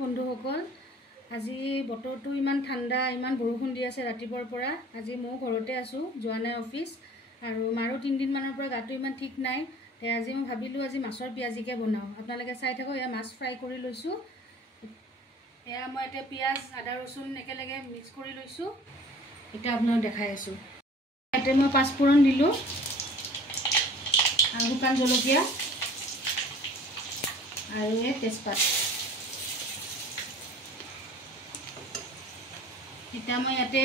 বন্ধুসকল আজি বতৰটো ইমান ঠাণ্ডা ইমান বৰষুণ দি আছে ৰাতিপুৱাৰ পৰা আজি মই ঘৰতে আছো যোৱা নাই অফিস আৰু মাৰো 3 দিন মানৰ পৰা গাটো ইমান ঠিক নাই তে আজি মই ভাবিলো আজি মাছৰ পিয়াজিকে বনাও আপোনালোকে চাই থাকক এয়া মাছ ফ্ৰাই কৰি লৈছো এয়া মই এতে পিয়াজ আদা ৰসুন একেলগে মিক্স কৰি লৈছো এটা আপোনাক দেখাই আছো এতে মই পাঁচফোৰণ দিলো আৰু শুকান জলকীয়া আৰু এই তেজপাত এটা মই ইয়াতে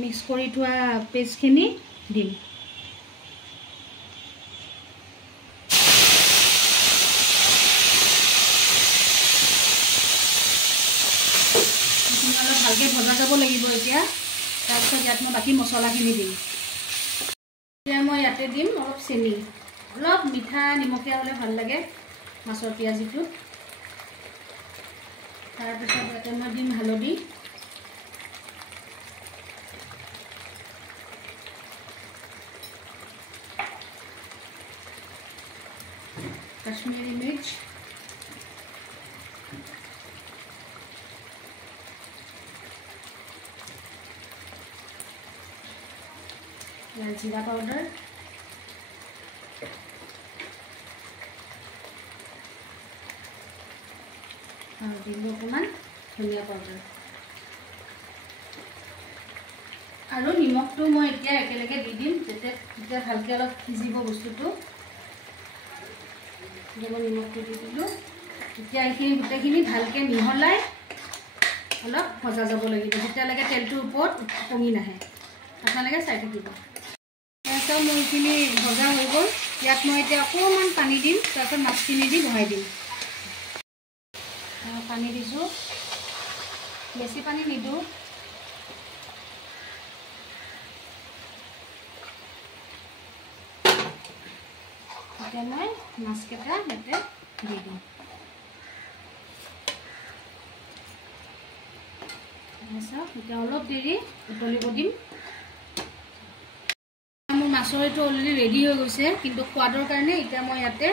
মিক্স কৰি থোৱা পেষ্টখিনি দিম অলপ ভালকে ভজা যাব লাগিব এতিয়া তাৰপিছত ইয়াত মই বাকি মছলাখিনি দিম এতিয়া মই ইয়াতে দিম অলপ চেনি অলপ মিঠা নিমখীয়া হ'লে ভাল লাগে মাছৰ পিয়াজিটো তাৰপিছত ইয়াতে মই দিম হালধি Kashmiri mirch लाल जीरा पाउडर और दिलो अकमान धनिया पाउडर और निमखটো মই এতিয়া একেলগে দি দিম যেতে ভালকে অলপ সিজিব বস্তুটো যেমন নিমখটো দি দিলো এতিয়া এইখিনি গুটেখিনি ভালকে মিহলাই অলপ ভজা যাব লাগিব যেতিয়ালৈকে তেলটোৰ ওপৰত কমি নাহে আপোনালোকে চাই থাকিব এটা মইখিনি ভজা হৈ গ'ল ইয়াত মই এতিয়া অকমান পানী দিম তাৰপিছত মাছখিনি দি বহাই দিম পানী দিছো বেছি পানী নিদো এতিয়া মই মাছকেইটা ইয়াতে দি দিম এতিয়া অলপ দেৰি উতলিব দিম মোৰ মাছৰ এইটো অলৰেডি ৰেডি হৈ গৈছে কিন্তু সোৱাদৰ কাৰণে এতিয়া মই ইয়াতে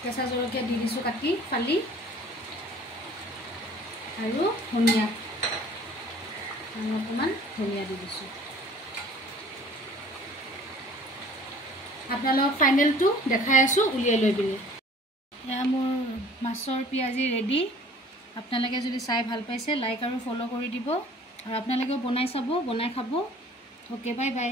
কেঁচা জলকীয়া দি দিছো কাটি ফালি আৰু ধনিয়া অকমান ধনিয়া দি দিছো আপোনালোক ফাইনেলটো দেখাই আছো উলিয়াই লৈ বিলে এয়া মোৰ মাছৰ পিয়াজি ৰেডি আপোনালোকে যদি চাই ভাল পাইছে লাইক আৰু ফলো কৰি দিব আৰু আপোনালোকে বনাই চাব বনাই খাব ওকে বাই বাই